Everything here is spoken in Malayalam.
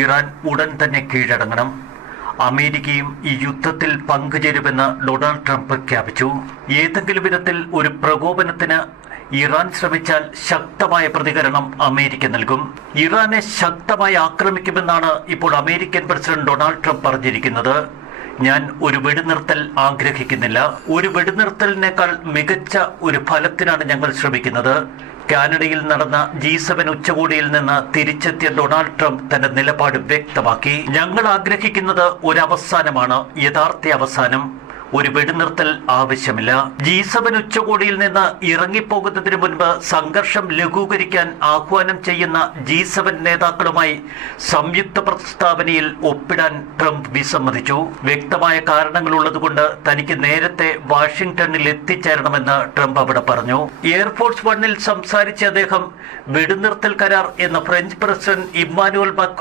ഇറാൻ ഉടൻ തന്നെ കീഴടങ്ങണം. അമേരിക്കയും ഈ യുദ്ധത്തിൽ പങ്കുചേരുമെന്ന് ഡൊണാൾഡ് ട്രംപ് പ്രഖ്യാപിച്ചു. ഏതെങ്കിലും വിധത്തിൽ ഒരു പ്രകോപനത്തിന് ഇറാൻ ശ്രമിച്ചാൽ ശക്തമായ പ്രതികരണം അമേരിക്ക നൽകും. ഇറാനെ ശക്തമായി ആക്രമിക്കുമെന്നാണ് ഇപ്പോൾ അമേരിക്കൻ പ്രസിഡന്റ് ഡൊണാൾഡ് ട്രംപ് പറഞ്ഞിരിക്കുന്നത്. ഞാൻ ഒരു വെടിനിർത്തൽ ആഗ്രഹിക്കുന്നില്ല. ഒരു വെടിനിർത്തലിനേക്കാൾ മികച്ച ഒരു ഫലത്തിനാണ് ഞങ്ങൾ ശ്രമിക്കുന്നത്. കാനഡയിൽ നടന്ന G7 ഉച്ചകോടിയിൽ നിന്ന് തിരിച്ചെത്തിയ ഡൊണാൾഡ് ട്രംപ് തന്റെ നിലപാട് വ്യക്തമാക്കി. ഞങ്ങൾ ആഗ്രഹിക്കുന്നത് ഒരവസാനമാണ്, യഥാർത്ഥ അവസാനം. ഒരു വെടിനിർത്തൽ ആവശ്യമില്ല. G7 ഉച്ചകോടിയിൽ നിന്ന് ഇറങ്ങിപ്പോകുന്നതിന് മുൻപ് സംഘർഷം ലഘൂകരിക്കാൻ ആഹ്വാനം ചെയ്യുന്ന G7 നേതാക്കളുമായി സംയുക്ത പ്രസ്താവനയിൽ ഒപ്പിടാൻ ട്രംപ് വിസമ്മതിച്ചു. വ്യക്തമായ കാരണങ്ങളുള്ളതുകൊണ്ട് തനിക്ക് നേരത്തെ വാഷിംഗ്ടണിൽ എത്തിച്ചേരണമെന്ന് ട്രംപ് അവിടെ പറഞ്ഞു. എയർഫോഴ്സ് 1-ൽ സംസാരിച്ച അദ്ദേഹം വെടിനിർത്തൽ കരാർ എന്ന ഫ്രഞ്ച് പ്രസിഡന്റ് ഇമ്മാനുവൽ